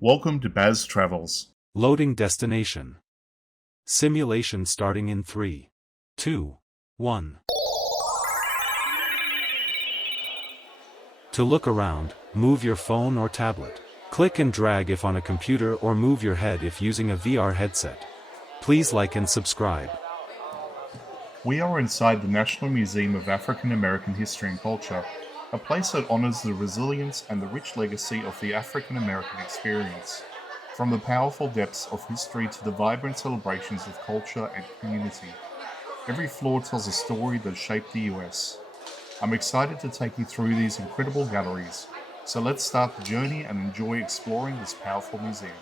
Welcome to Baz Travels. Loading destination. Simulation starting in 3, 2, 1. To look around, move your phone or tablet. Click and drag if on a computer or move your head if using a VR headset. Please like and subscribe. We are inside the National Museum of African American History and Culture, a place that honors the resilience and the rich legacy of the African American experience. From the powerful depths of history to the vibrant celebrations of culture and community, every floor tells a story that shaped the US. I'm excited to take you through these incredible galleries, so let's start the journey and enjoy exploring this powerful museum.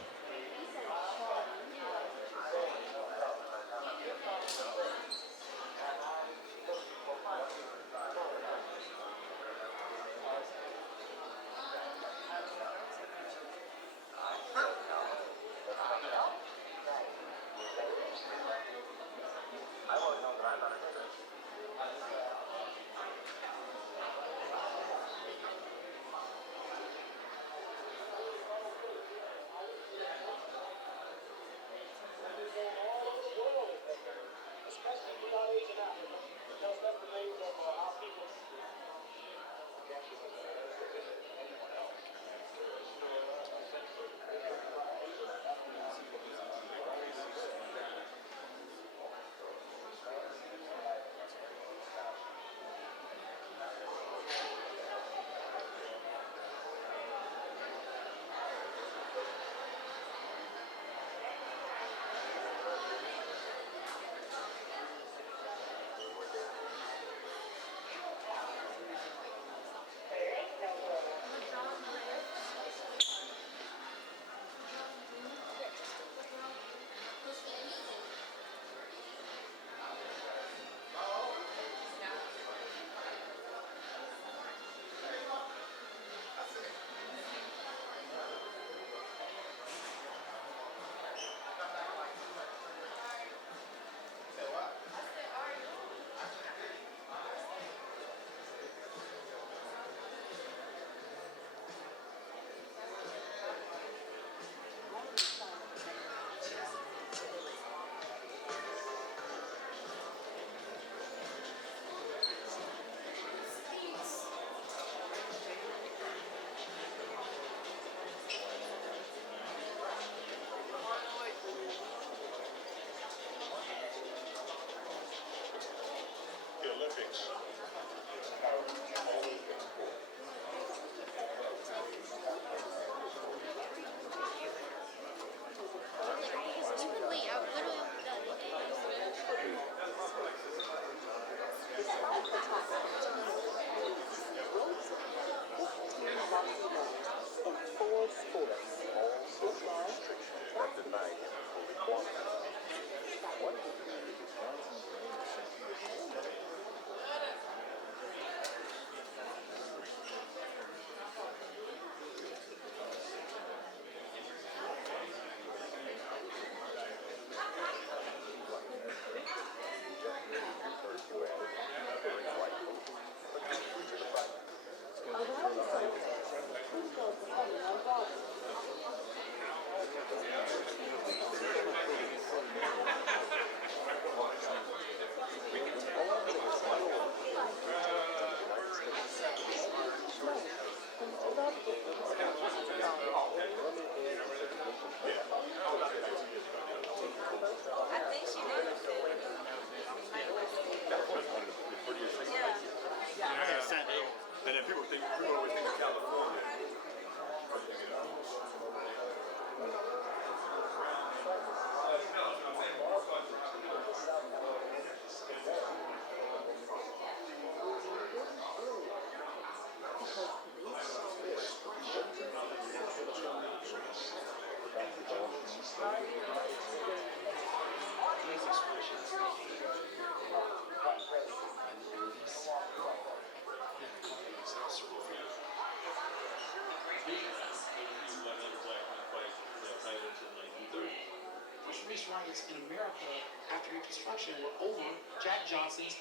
Race riots in America after Reconstruction were over Jack Johnson's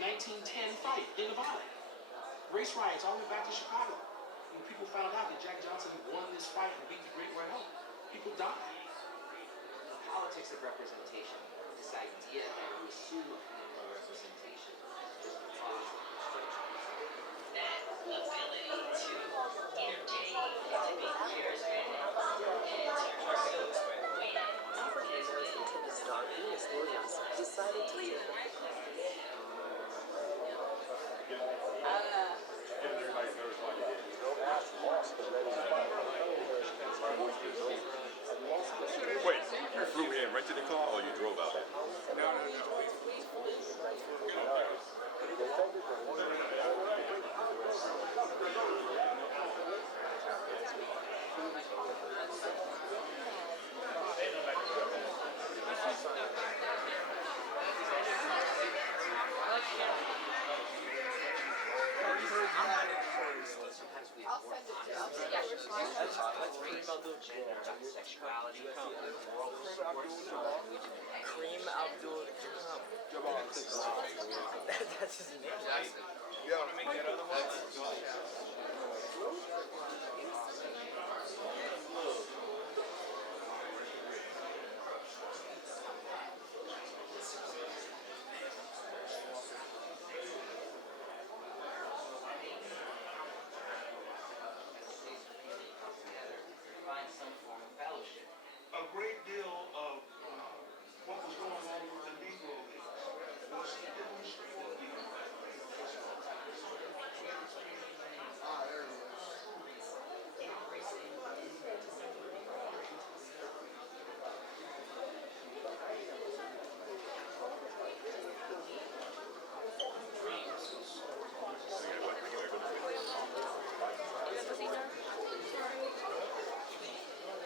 1910 fight in Nevada. Race riots all the way back to Chicago when people found out that Jack Johnson won this fight and beat the Great Red Hulk. politics of representation, this idea that we assume a political representation just because that ability to entertain, to be charismatic, and to pursue African-American star Venus Williams decided to take Wait, you flew in, rented a car, or you drove out there? No. sometimes we have more let's read about the gender, sexuality, moral support, Kareem Abdul-Jabbar. That's his name. You want to make that other one? find some form of fellowship. A great deal of what was going on with the Negro Leagues was to demonstrate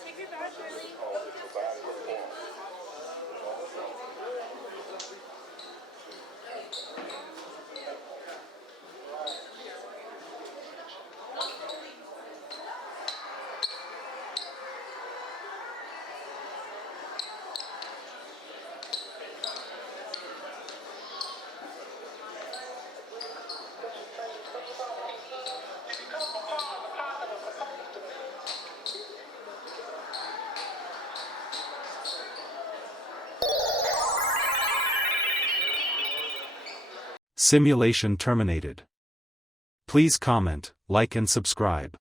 Take your badge, Riley. Simulation terminated. Please comment, like and subscribe.